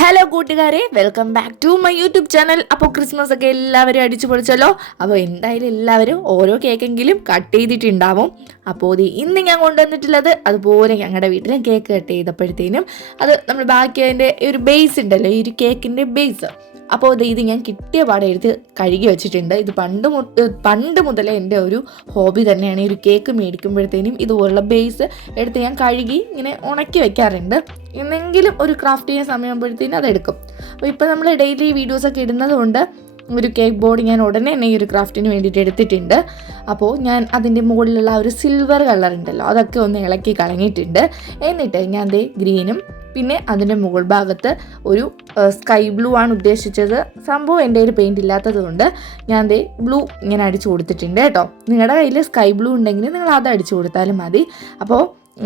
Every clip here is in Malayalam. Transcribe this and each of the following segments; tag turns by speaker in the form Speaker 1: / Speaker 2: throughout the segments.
Speaker 1: ഹലോ കൂട്ടുകാരെ. Welcome back to my YouTube channel അപ്പോൾ ക്രിസ്മസ് ഒക്കെ എല്ലാവരും അടിച്ചു പൊളിച്ചല്ലോ. അപ്പോൾ എന്തായാലും എല്ലാവരും ഓരോ കേക്കെങ്കിലും കട്ട് ചെയ്തിട്ടുണ്ടാവും. അപ്പോൾ ഇത് ഇന്ന് ഞാൻ കൊണ്ടുവന്നിട്ടുള്ളത് അതുപോലെ ഞങ്ങളുടെ വീട്ടിൽ കേക്ക് കട്ട് ചെയ്തപ്പോഴത്തേനും അത് നമ്മൾ ബാക്കി അതിന്റെ ഒരു ബേസ് ഉണ്ടല്ലോ ഈ ഒരു കേക്കിന്റെ ബേസ് അപ്പോൾ ഇത് ഞാൻ കിട്ടിയ പാടെ എടുത്ത് കഴുകി വെച്ചിട്ടുണ്ട്. ഇത് പണ്ട് പണ്ട് മുതലേ എന്റെ ഒരു ഹോബി തന്നെയാണ്. ഈ ഒരു കേക്ക് മേടിക്കുമ്പോഴത്തേനും ഇതുപോലുള്ള ബേസ് എടുത്ത് ഞാൻ കഴുകി ഇങ്ങനെ ഉണക്കി വെക്കാറുണ്ട്. എന്നെങ്കിലും ഒരു ക്രാഫ്റ്റ് ചെയ്യാൻ സമയമാകുമ്പോഴത്തേനും അതെടുക്കും. അപ്പോൾ ഇപ്പോൾ നമ്മൾ ഡെയിലി വീഡിയോസൊക്കെ ഇടുന്നത് കൊണ്ട് ഒരു കേക്ക് ബോർഡ് ഞാൻ ഉടനെ തന്നെ ഈ ഒരു ക്രാഫ്റ്റിന് വേണ്ടിയിട്ട് എടുത്തിട്ടുണ്ട്. അപ്പോൾ ഞാൻ അതിന്റെ മുകളിലുള്ള ഒരു സിൽവർ കളർ ഉണ്ടല്ലോ അതൊക്കെ ഒന്ന് ഇളക്കി കളഞ്ഞിട്ടുണ്ട്. എന്നിട്ട് ഞാൻ ദേ ഗ്രീനും പിന്നെ അതിന്റെ മുകൾ ഭാഗത്ത് ഒരു സ്കൈ ബ്ലൂ ആണ് ഉദ്ദേശിച്ചത്. സംഭവം എന്റെ കയ്യിൽ പെയിന്റ് ഇല്ലാത്തത് കൊണ്ട് ഞാൻ ദേ ബ്ലൂ ഇങ്ങനെ അടിച്ചു കൊടുത്തിട്ടുണ്ട് കേട്ടോ. നിങ്ങളുടെ കയ്യിൽ സ്കൈ ബ്ലൂ ഉണ്ടെങ്കിൽ നിങ്ങൾ അത് അടിച്ചു കൊടുത്താലും മതി. അപ്പോൾ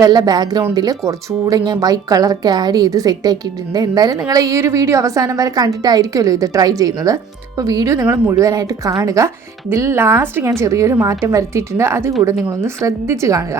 Speaker 1: വെള്ള ബാക്ക്ഗ്രൗണ്ടിൽ കുറച്ചുകൂടെ ഞാൻ വൈറ്റ് കളറൊക്കെ ആഡ് ചെയ്ത് സെറ്റ് ആക്കിയിട്ടുണ്ട്. എന്തായാലും നിങ്ങൾ ഈ ഒരു വീഡിയോ അവസാനം വരെ കണ്ടിട്ടായിരിക്കുമല്ലോ ഇത് ട്രൈ ചെയ്യുന്നത്. അപ്പോൾ വീഡിയോ നിങ്ങൾ മുഴുവനായിട്ട് കാണുക. ഇതിൽ ലാസ്റ്റ് ഞാൻ ചെറിയൊരു മാറ്റം വരുത്തിയിട്ടുണ്ട്. അതുകൂടെ നിങ്ങളൊന്ന് ശ്രദ്ധിച്ച് കാണുക.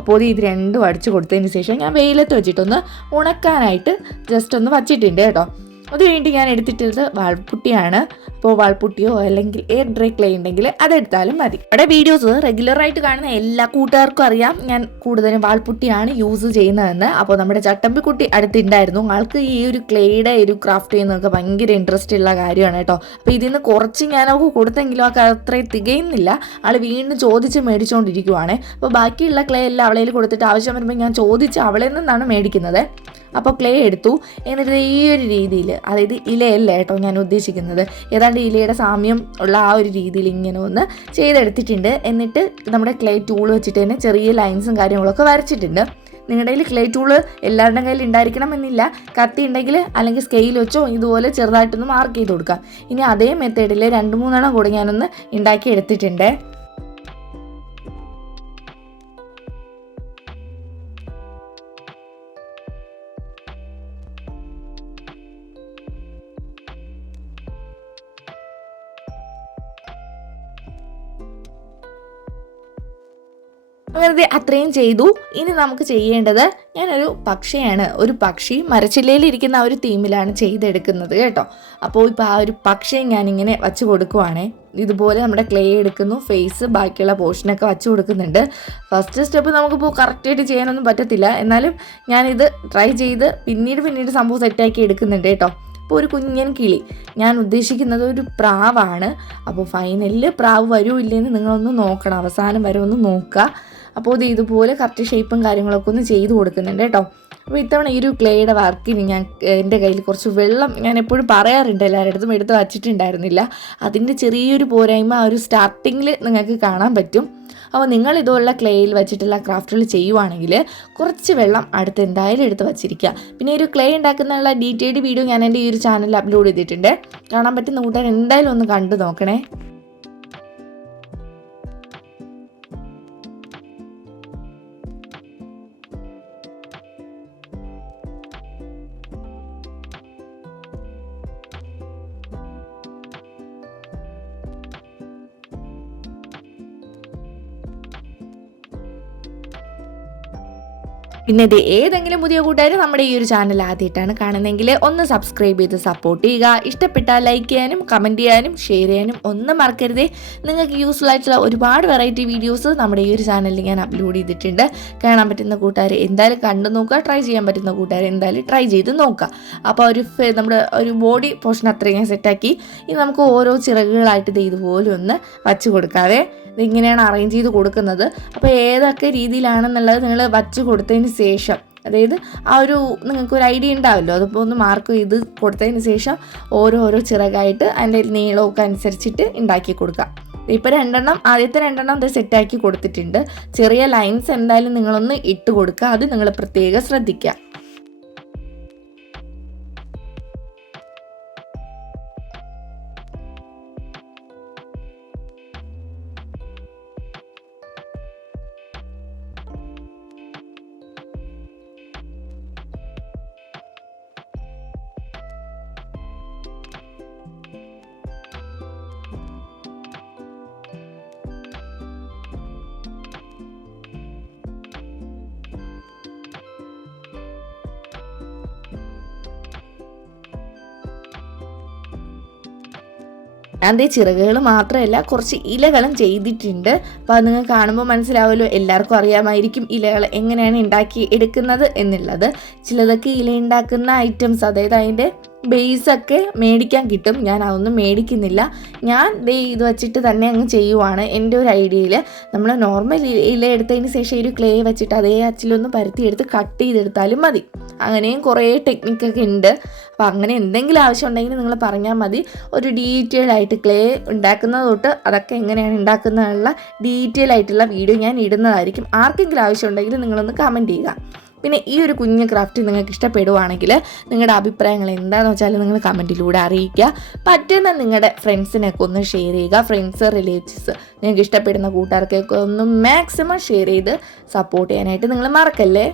Speaker 1: അപ്പോൾ ഇത് രണ്ടും അടിച്ചു കൊടുത്തതിന് ശേഷം ഞാൻ വെയിലത്ത് വെച്ചിട്ടൊന്ന് ഉണക്കാനായിട്ട് ജസ്റ്റ് ഒന്ന് വച്ചിട്ടുണ്ട് കേട്ടോ. അത് കഴിഞ്ഞിട്ട് ഞാൻ എടുത്തിട്ടുള്ളത് വാൾപുട്ടിയാണ്. അപ്പോൾ വാൾപുട്ടിയോ അല്ലെങ്കിൽ എയർ ഡ്രൈ ക്ലേ ഉണ്ടെങ്കിൽ അതെടുത്താലും മതി. ഇവിടെ വീഡിയോസ് റെഗുലറായിട്ട് കാണുന്ന എല്ലാ കൂട്ടുകാർക്കും അറിയാം. ഞാൻ കൂടുതലും വാൾപുട്ടിയാണ് യൂസ് ചെയ്യുന്നതെന്ന്. അപ്പോൾ നമ്മുടെ ചട്ടമ്പിക്കുട്ടി അടുത്തുണ്ടായിരുന്നു. ആൾക്ക് ഈ ഒരു ക്ലേയുടെ ഒരു ക്രാഫ്റ്റ് ചെയ്യുന്നതൊക്കെ ഭയങ്കര ഇൻട്രസ്റ്റ് ഉള്ള കാര്യമാണ് കേട്ടോ. അപ്പോൾ ഇതിൽ നിന്ന് കുറച്ച് ഞാൻ അവൾക്ക് കൊടുത്തെങ്കിലും ഒക്കെ അത്രയും തികയുന്നില്ല. ആൾ വീണ്ടും ചോദിച്ച് മേടിച്ചുകൊണ്ടിരിക്കുവാണ്. അപ്പോൾ ബാക്കിയുള്ള ക്ലേ എല്ലാം അവളേൽ കൊടുത്തിട്ട് ആവശ്യം വരുമ്പോൾ ഞാൻ ചോദിച്ച് അവളിൽ നിന്നാണ് മേടിക്കുന്നത്. അപ്പോൾ ക്ലേ എടുത്തു എന്നിട്ട് ഈ ഒരു രീതിയിൽ അതായത് ഇലയല്ല കേട്ടോ ഞാൻ ഉദ്ദേശിക്കുന്നത്. ഏതാണ്ട് ഇലയുടെ സാമ്യം ഉള്ള ആ ഒരു രീതിയിൽ ഇങ്ങനെ ഒന്ന് ചെയ്തെടുത്തിട്ടുണ്ട്. എന്നിട്ട് നമ്മുടെ ക്ലേ ടൂൾ വെച്ചിട്ട് തന്നെ ചെറിയ ലൈൻസും കാര്യങ്ങളൊക്കെ വരച്ചിട്ടുണ്ട്. നിങ്ങളുടെ കയ്യിൽ ക്ലേ ടൂൾ എല്ലാവരുടെയും കയ്യിൽ ഉണ്ടായിരിക്കണം എന്നില്ല. കത്തി ഉണ്ടെങ്കിൽ അല്ലെങ്കിൽ സ്കെയിൽ വെച്ചോ ഇതുപോലെ ചെറുതായിട്ടൊന്ന് മാർക്ക് ചെയ്ത് കൊടുക്കാം. ഇനി അതേ മെത്തേഡിൽ രണ്ട് മൂന്നെണ്ണം കൂടെ ഞാനൊന്ന് ഉണ്ടാക്കി എടുത്തിട്ടുണ്ട്. അങ്ങനെ അത്രയും ചെയ്തു. ഇനി നമുക്ക് ചെയ്യേണ്ടത് ഞാനൊരു പക്ഷിയാണ്. ഒരു പക്ഷി മരച്ചില്ലയിൽ ഇരിക്കുന്ന ആ ഒരു തീമിലാണ് ചെയ്തെടുക്കുന്നത് കേട്ടോ. അപ്പോൾ ഇപ്പോൾ ആ ഒരു പക്ഷിയെ ഞാനിങ്ങനെ വച്ച് കൊടുക്കുവാണേ. ഇതുപോലെ നമ്മുടെ ക്ലേ എടുക്കുന്നു ഫേസ് ബാക്കിയുള്ള പോർഷനൊക്കെ വച്ച് കൊടുക്കുന്നുണ്ട്. ഫസ്റ്റ് സ്റ്റെപ്പ് നമുക്കിപ്പോൾ കറക്റ്റായിട്ട് ചെയ്യാനൊന്നും പറ്റത്തില്ല. എന്നാലും ഞാനിത് ട്രൈ ചെയ്ത് പിന്നീട് പിന്നീട് സംഭവം സെറ്റാക്കി എടുക്കുന്നുണ്ട് കേട്ടോ. ഇപ്പോൾ ഒരു കുഞ്ഞൻ കിളി. ഞാൻ ഉദ്ദേശിക്കുന്നത് ഒരു പ്രാവാണ്. അപ്പോൾ ഫൈനലിൽ പ്രാവ് വരുമോ ഇല്ലെന്ന് നിങ്ങളൊന്ന് നോക്കണം. അവസാനം വരെ ഒന്ന് നോക്കുക. അപ്പോൾ ഇത് ഇതുപോലെ കറക്റ്റ് ഷേപ്പും കാര്യങ്ങളൊക്കെ ഒന്ന് ചെയ്ത് കൊടുക്കുന്നുണ്ട് കേട്ടോ. അപ്പോൾ ഇത്തവണ ഈ ഒരു ക്ലേയുടെ വർക്കിന് ഞാൻ എന്റെ കയ്യിൽ കുറച്ച് വെള്ളം ഞാൻ എപ്പോഴും പറയാറുണ്ട് എല്ലാവരുടെ എടുത്ത് വച്ചിട്ടുണ്ടായിരുന്നില്ല. അതിന്റെ ചെറിയൊരു പോരായ്മ ആ ഒരു സ്റ്റാർട്ടിങ്ങിൽ നിങ്ങൾക്ക് കാണാൻ പറ്റും. അപ്പോൾ നിങ്ങൾ ഇതുപോലുള്ള ക്ലേയിൽ വെച്ചിട്ടുള്ള ക്രാഫ്റ്റുകൾ ചെയ്യുവാണെങ്കിൽ കുറച്ച് വെള്ളം അടുത്ത് എന്തായാലും എടുത്ത് വച്ചിരിക്കുക. പിന്നെ ഒരു ക്ലേ ഉണ്ടാക്കുന്നതിനുള്ള ഡീറ്റെയിൽഡ് വീഡിയോ ഞാൻ എന്റെ ഈ ഒരു ചാനലിൽ അപ്ലോഡ് ചെയ്തിട്ടുണ്ട്. കാണാൻ പറ്റുന്ന കൂട്ടുകാർ എന്തായാലും ഒന്ന് കണ്ടു നോക്കണേ. പിന്നെ ഇത് ഏതെങ്കിലും പുതിയ കൂട്ടുകാർ നമ്മുടെ ഈ ഒരു ചാനൽ ആദ്യമായിട്ടാണ് കാണുന്നതെങ്കിൽ ഒന്ന് സബ്സ്ക്രൈബ് ചെയ്ത് സപ്പോർട്ട് ചെയ്യുക. ഇഷ്ടപ്പെട്ടാൽ ലൈക്ക് ചെയ്യാനും കമന്റ് ചെയ്യാനും ഷെയർ ചെയ്യാനും ഒന്നും മറക്കരുത്. നിങ്ങൾക്ക് യൂസ്ഫുൾ ആയിട്ടുള്ള ഒരുപാട് വെറൈറ്റി വീഡിയോസ് നമ്മുടെ ഈ ഒരു ചാനലിൽ ഞാൻ അപ്ലോഡ് ചെയ്തിട്ടുണ്ട്. കാണാൻ പറ്റുന്ന കൂട്ടുകാർ എന്തായാലും കണ്ടു നോക്കുക. ട്രൈ ചെയ്യാൻ പറ്റുന്ന കൂട്ടുകാർ എന്തായാലും ട്രൈ ചെയ്ത് നോക്കുക. അപ്പോൾ ഒരു നമ്മുടെ ഒരു ബോഡി പോർഷൻ അത്രയും ഞാൻ സെറ്റാക്കി ഇനി നമുക്ക് ഓരോ ചിറകുകളായിട്ട് ഇത് ഇതുപോലെ ഒന്ന് വച്ച് കൊടുക്കാവേ. ഇതിങ്ങനെയാണ് അറേഞ്ച് ചെയ്ത് കൊടുക്കുന്നത്. അപ്പോൾ ഏതൊക്കെ രീതിയിലാണെന്നുള്ളത് നിങ്ങൾ വച്ച് കൊടുത്തതിന് ശേഷം അതായത് ആ ഒരു നിങ്ങൾക്ക് ഒരു ഐഡിയ ഉണ്ടാവല്ലോ. അതിപ്പോൾ ഒന്ന് മാർക്ക് ചെയ്ത് കൊടുത്തതിന് ശേഷം ഓരോരോ ഓരോ ചിറകായിട്ട് അതിന്റെ നീളമൊക്കെ അനുസരിച്ചിട്ട് ഉണ്ടാക്കി കൊടുക്കുക. ഇപ്പോൾ രണ്ടെണ്ണം ആദ്യത്തെ രണ്ടെണ്ണം അത് സെറ്റാക്കി കൊടുത്തിട്ടുണ്ട്. ചെറിയ ലൈൻസ് എന്തായാലും നിങ്ങളൊന്ന് ഇട്ട് കൊടുക്കുക. അത് നിങ്ങൾ പ്രത്യേകം ശ്രദ്ധിക്കുക. ഈ ചിറകുകൾ മാത്രമല്ല കുറച്ച് ഇലകളും ചെയ്തിട്ടുണ്ട്. അപ്പോൾ അത് നിങ്ങൾ കാണുമ്പോൾ മനസ്സിലാവുമല്ലോ എല്ലാവർക്കും അറിയാമായിരിക്കും ഇലകൾ എങ്ങനെയാണ് ഉണ്ടാക്കി എടുക്കുന്നത് എന്നുള്ളത്. ചിലതൊക്കെ ഇല ഉണ്ടാക്കുന്ന ഐറ്റംസ് അതായത് അതിന്റെ ബേസൊക്കെ മേടിക്കാൻ കിട്ടും. ഞാൻ അതൊന്നും മേടിക്കുന്നില്ല. ഞാൻ ദേ ഇത് വെച്ചിട്ട് തന്നെ അങ്ങ് ചെയ്യുവാണ്. എന്റെ ഒരു ഐഡിയയിൽ നമ്മൾ നോർമൽ ഇല എടുത്തതിന് ശേഷം ഒരു ക്ലേ വെച്ചിട്ട് അതേ അച്ചിലൊന്ന് പരത്തിയെടുത്ത് കട്ട് ചെയ്തെടുത്താലും മതി. അങ്ങനെയും കുറേ ടെക്നിക്കൊക്കെ ഉണ്ട്. അപ്പോൾ അങ്ങനെ എന്തെങ്കിലും ആവശ്യം ഉണ്ടെങ്കിൽ നിങ്ങൾ പറഞ്ഞാൽ മതി. ഒരു ഡീറ്റെയിൽ ആയിട്ട് ക്ലേ ഉണ്ടാക്കുന്നത് തൊട്ട് അതൊക്കെ എങ്ങനെയാണ് ഉണ്ടാക്കുന്നതിനുള്ള ഡീറ്റെയിൽ ആയിട്ടുള്ള വീഡിയോ ഞാൻ ഇടുന്നതായിരിക്കും. ആർക്കെങ്കിലും ആവശ്യം ഉണ്ടെങ്കിൽ നിങ്ങളൊന്ന് കമന്റ് ചെയ്യുക. പിന്നെ ഈ ഒരു കുഞ്ഞ് ക്രാഫ്റ്റ് നിങ്ങൾക്ക് ഇഷ്ടപ്പെടുവാണെങ്കിൽ നിങ്ങളുടെ അഭിപ്രായങ്ങൾ എന്താണെന്ന് വെച്ചാൽ നിങ്ങൾ കമന്റിലൂടെ അറിയിക്കുക. പറ്റുന്ന നിങ്ങളുടെ ഫ്രണ്ട്സിനൊക്കെ ഒന്ന് ഷെയർ ചെയ്യുക. ഫ്രണ്ട്സ് റിലേറ്റീവ്സ് നിങ്ങൾക്ക് ഇഷ്ടപ്പെടുന്ന കൂട്ടുകാർക്കൊക്കെ ഒന്ന് മാക്സിമം ഷെയർ ചെയ്ത് സപ്പോർട്ട് ചെയ്യാനായിട്ട് നിങ്ങൾ മറക്കല്ലേ?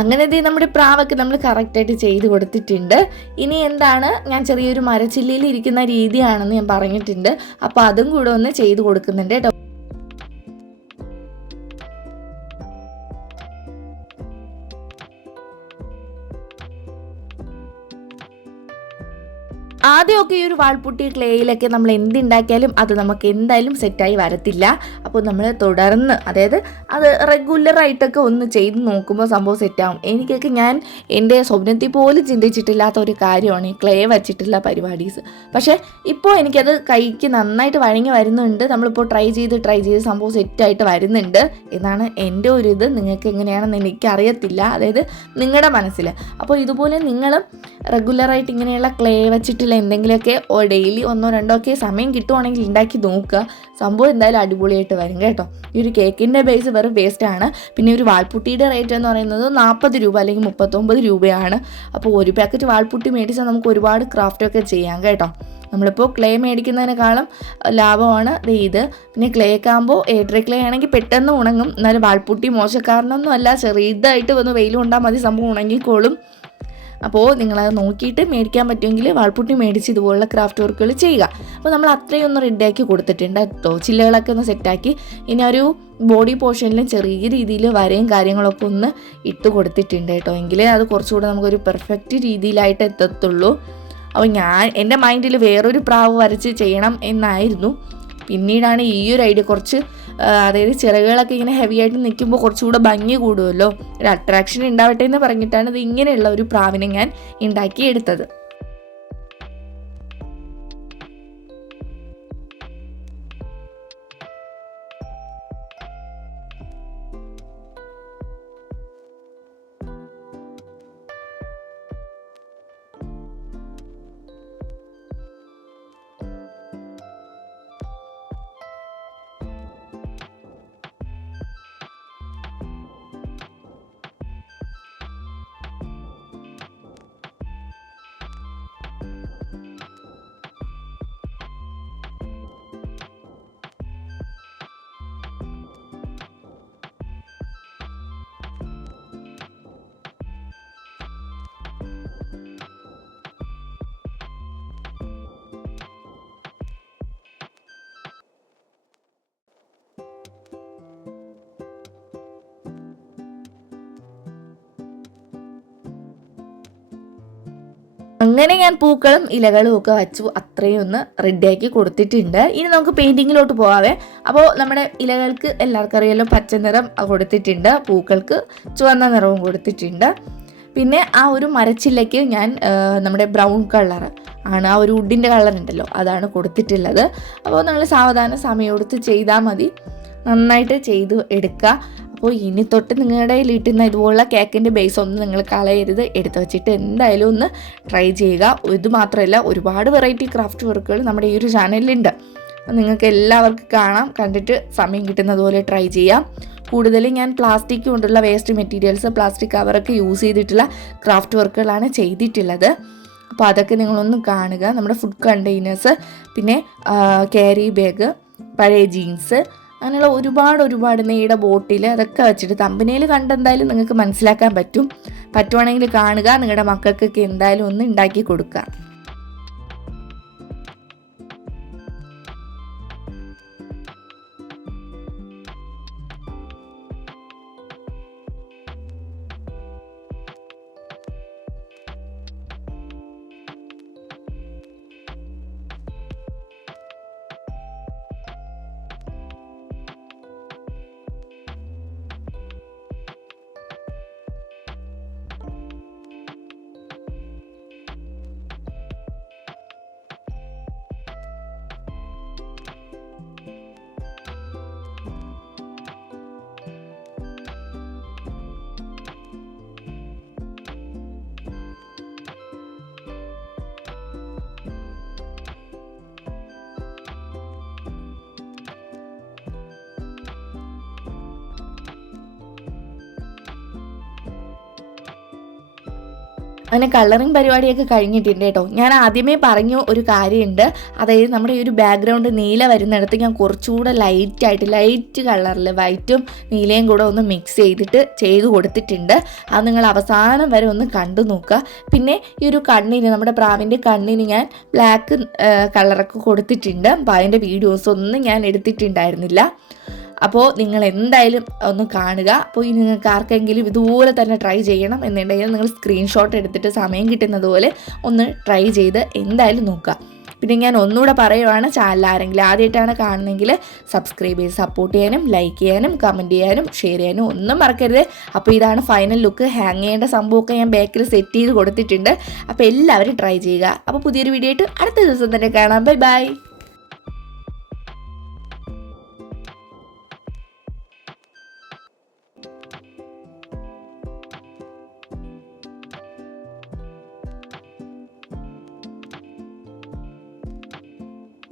Speaker 1: അങ്ങനെ ദേ നമ്മുടെ പ്രാവൊക്കെ നമ്മൾ കറക്റ്റായിട്ട് ചെയ്ത് കൊടുത്തിട്ടുണ്ട്. ഇനി എന്താണ്? ഞാൻ ചെറിയൊരു മരച്ചില്ലയിൽ ഇരിക്കുന്ന രീതിയാണെന്ന് ഞാൻ പറഞ്ഞിട്ടുണ്ട്. അപ്പോൾ അതും കൂടെ ഒന്ന് ചെയ്ത് കൊടുക്കുന്നുണ്ട് കേട്ടോ. ആദ്യമൊക്കെ ഈ ഒരു വാൾപുട്ടി ക്ലേയിലൊക്കെ നമ്മൾ എന്തുണ്ടാക്കിയാലും അത് നമുക്ക് എന്തായാലും സെറ്റായി വരത്തില്ല. അപ്പോൾ നമ്മൾ തുടർന്ന് അതായത് അത് റെഗുലറായിട്ടൊക്കെ ഒന്ന് ചെയ്ത് നോക്കുമ്പോൾ സംഭവം സെറ്റാവും. എനിക്കൊക്കെ ഞാൻ എന്റെ സ്വപ്നത്തിൽ പോലും ചിന്തിച്ചിട്ടില്ലാത്ത ഒരു കാര്യമാണ് ഈ ക്ലേ വച്ചിട്ടുള്ള പരിപാടീസ്. പക്ഷേ ഇപ്പോൾ എനിക്കത് കൈക്ക് നന്നായിട്ട് വഴങ്ങി വരുന്നുണ്ട്. നമ്മളിപ്പോൾ ട്രൈ ചെയ്ത് ട്രൈ ചെയ്ത് സംഭവം സെറ്റായിട്ട് വരുന്നുണ്ട്. എന്നാണ് എന്റെ ഒരു ഇത്. നിങ്ങൾക്ക് എങ്ങനെയാണെന്ന് എനിക്കറിയത്തില്ല. അതായത് നിങ്ങളുടെ മനസ്സിൽ. അപ്പോൾ ഇതുപോലെ നിങ്ങളും റെഗുലറായിട്ട് ഇങ്ങനെയുള്ള ക്ലേ വെച്ചിട്ടുള്ള എന്തെങ്കിലുമൊക്കെ ഡെയിലി ഒന്നോ രണ്ടോ ഒക്കെ സമയം കിട്ടുവാണെങ്കിൽ ഉണ്ടാക്കി നോക്കുക. സംഭവം എന്തായാലും അടിപൊളിയായിട്ട് വരും കേട്ടോ. ഈ ഒരു കേക്കിന്റെ ബേസ് വെറും വേസ്റ്റാണ് പിന്നെ ഒരു വാൾപുട്ടിയുടെ റേറ്റ് എന്ന് പറയുന്നത് നാൽപ്പത് രൂപ അല്ലെങ്കിൽ മുപ്പത്തൊമ്പത് രൂപയാണ്. അപ്പോൾ ഒരു പാക്കറ്റ് വാൾപുട്ടി മേടിച്ചാൽ നമുക്ക് ഒരുപാട് ക്രാഫ്റ്റൊക്കെ ചെയ്യാം കേട്ടോ. നമ്മളിപ്പോൾ ക്ലേ മേടിക്കുന്നതിനേക്കാളും ലാഭമാണ് ഇത്. പിന്നെ ക്ലേ ഒക്കെ ആകുമ്പോൾ ഏട്ടറി ക്ലേ ആണെങ്കിൽ പെട്ടെന്ന് ഉണങ്ങും. എന്നാലും വാൾപുട്ടി മോശക്കാരനൊന്നും അല്ല. ചെറിയതായിട്ട് വന്ന് വെയിൽ കൊണ്ടാൽ മതി. സംഭവം ഉണങ്ങിക്കോളും. അപ്പോൾ നിങ്ങളത് നോക്കിയിട്ട് മേടിക്കാൻ പറ്റുമെങ്കിൽ വാൾപുട്ടി മേടിച്ച് ഇതുപോലുള്ള ക്രാഫ്റ്റ് വർക്കുകൾ ചെയ്യുക. അപ്പോൾ നമ്മൾ അത്രയും ഒന്ന് റെഡിയാക്കി കൊടുത്തിട്ടുണ്ട് കേട്ടോ. ചില്ലകളൊക്കെ ഒന്ന് സെറ്റാക്കി ഇനി ഒരു ബോഡി പോർഷനിലും ചെറിയ രീതിയിൽ വരയും കാര്യങ്ങളൊക്കെ ഒന്ന് ഇട്ട് കൊടുത്തിട്ടുണ്ട് കേട്ടോ. എങ്കിലേ അത് കുറച്ചുകൂടെ നമുക്കൊരു പെർഫെക്റ്റ് രീതിയിലായിട്ട് എത്തത്തുള്ളൂ. അപ്പോൾ ഞാൻ എന്റെ മൈൻഡിൽ വേറൊരു പ്രാവ് വരച്ച് ചെയ്യണം എന്നായിരുന്നു. പിന്നീടാണ് ഈ ഒരു ഐഡിയ കുറച്ച് അതായത് ചിറകുകളൊക്കെ ഇങ്ങനെ ഹെവി ആയിട്ട് നിൽക്കുമ്പോൾ കുറച്ചുകൂടെ ഭംഗി കൂടുമല്ലോ ഒരു അട്രാക്ഷൻ ഉണ്ടാവട്ടെ എന്ന് പറഞ്ഞിട്ടാണ് ഇത് ഇങ്ങനെയുള്ള ഒരു പ്രാവിനെ ഞാൻ ഉണ്ടാക്കിയെടുത്തത്. അങ്ങനെ ഞാൻ പൂക്കളും ഇലകളും ഒക്കെ വച്ചു അത്രയും ഒന്ന് റെഡിയാക്കി കൊടുത്തിട്ടുണ്ട്. ഇനി നമുക്ക് പെയിന്റിങ്ങിലോട്ട് പോകാവേ അപ്പോൾ നമ്മുടെ ഇലകൾക്ക് എല്ലാവർക്കും അറിയാലോ പച്ച നിറം കൊടുത്തിട്ടുണ്ട്. പൂക്കൾക്ക് ചുവന്ന നിറവും കൊടുത്തിട്ടുണ്ട്. പിന്നെ ആ ഒരു മരച്ചില്ലയ്ക്ക് ഞാൻ നമ്മുടെ ബ്രൗൺ കളർ ആണ്. ആ ഒരു വുഡിന്റെ കളർ ഉണ്ടല്ലോ അതാണ് കൊടുത്തിട്ടുള്ളത്. അപ്പോൾ നിങ്ങൾ സാവധാനം സമയമെടുത്ത് ചെയ്താൽ മതി. നന്നായിട്ട് ചെയ്തു എടുക്കുക. അപ്പോൾ ഇനി തൊട്ട് നിങ്ങളുടെ കയ്യിൽ കിട്ടുന്ന ഇതുപോലുള്ള കേക്കിന്റെ ബേസ് ഒന്നും നിങ്ങൾ കളയരുത്. എടുത്ത് വെച്ചിട്ട് എന്തായാലും ഒന്ന് ട്രൈ ചെയ്യുക. ഇത് മാത്രമല്ല ഒരുപാട് വെറൈറ്റി ക്രാഫ്റ്റ് വർക്കുകൾ നമ്മുടെ ഈ ഒരു ചാനലിലുണ്ട് അപ്പോൾ നിങ്ങൾക്ക് എല്ലാവർക്കും കാണാം. കണ്ടിട്ട് സമയം കിട്ടുന്നത് പോലെ ട്രൈ ചെയ്യാം. കൂടുതലും ഞാൻ പ്ലാസ്റ്റിക് കൊണ്ടുള്ള വേസ്റ്റ് മെറ്റീരിയൽസ് പ്ലാസ്റ്റിക് കവറൊക്കെ യൂസ് ചെയ്തിട്ടുള്ള ക്രാഫ്റ്റ് വർക്കുകളാണ് ചെയ്തിട്ടുള്ളത്. അപ്പോൾ അതൊക്കെ നിങ്ങളൊന്ന് കാണുക. നമ്മുടെ ഫുഡ് കണ്ടെയ്നേഴ്സ് പിന്നെ ക്യാരി ബാഗ് പഴയ ജീൻസ് അങ്ങനെയുള്ള ഒരുപാട് ഒരുപാട് നെയ്യുടെ ബോട്ടിൽ അതൊക്കെ വെച്ചിട്ട് തമ്പനയിൽ കണ്ടെന്തായാലും നിങ്ങൾക്ക് മനസ്സിലാക്കാൻ പറ്റും. പറ്റുവാണെങ്കിൽ കാണുക നിങ്ങളുടെ മക്കൾക്കൊക്കെ എന്തായാലും ഒന്ന് ഉണ്ടാക്കി കൊടുക്കുക. അങ്ങനെ കളറിങ് പരിപാടിയൊക്കെ കഴിഞ്ഞിട്ടുണ്ട് കേട്ടോ. ഞാൻ ആദ്യമേ പറഞ്ഞു ഒരു കാര്യമുണ്ട്. അതായത് നമ്മുടെ ഈ ഒരു ബാക്ക്ഗ്രൗണ്ട് നീല വരുന്നിടത്ത് ഞാൻ കുറച്ചുകൂടെ ലൈറ്റായിട്ട് ലൈറ്റ് കളറിൽ വൈറ്റും നീലയും കൂടെ ഒന്ന് മിക്സ് ചെയ്തിട്ട് ചെയ്ത് കൊടുത്തിട്ടുണ്ട്. അത് നിങ്ങൾ അവസാനം വരെ ഒന്ന് കണ്ടു നോക്കുക. പിന്നെ ഈ ഒരു കണ്ണിന് നമ്മുടെ പ്രാവിന്റെ കണ്ണിന് ഞാൻ ബ്ലാക്ക് കളറൊക്കെ കൊടുത്തിട്ടുണ്ട്. അപ്പോൾ അതിന്റെ വീഡിയോസ് ഒന്നും ഞാൻ എടുത്തിട്ടുണ്ടായിരുന്നില്ല. അപ്പോൾ നിങ്ങൾ എന്തായാലും ഒന്ന് കാണുക. അപ്പോൾ ഈ നിങ്ങൾക്ക് ആർക്കെങ്കിലും ഇതുപോലെ തന്നെ ട്രൈ ചെയ്യണം എന്നുണ്ടെങ്കിൽ നിങ്ങൾ സ്ക്രീൻഷോട്ട് എടുത്തിട്ട് സമയം കിട്ടുന്നതുപോലെ ഒന്ന് ട്രൈ ചെയ്ത് എന്തായാലും നോക്കുക. പിന്നെ ഞാൻ ഒന്നുകൂടെ പറയുവാണ് ചാനൽ ആരെങ്കിലും ആദ്യമായിട്ടാണ് കാണുന്നതെങ്കിൽ സബ്സ്ക്രൈബ് ചെയ്ത് സപ്പോർട്ട് ചെയ്യാനും ലൈക്ക് ചെയ്യാനും കമന്റ് ചെയ്യാനും ഷെയർ ചെയ്യാനും ഒന്നും മറക്കരുത്. അപ്പോൾ ഇതാണ് ഫൈനൽ ലുക്ക് ഹാങ് ചെയ്യേണ്ട സംഭവമൊക്കെ ഞാൻ ബാക്കിൽ സെറ്റ് ചെയ്ത് കൊടുത്തിട്ടുണ്ട്. അപ്പോൾ എല്ലാവരും ട്രൈ ചെയ്യുക. അപ്പോൾ പുതിയൊരു വീഡിയോ ആയിട്ട് അടുത്ത ദിവസം തന്നെ കാണാം. Bye bye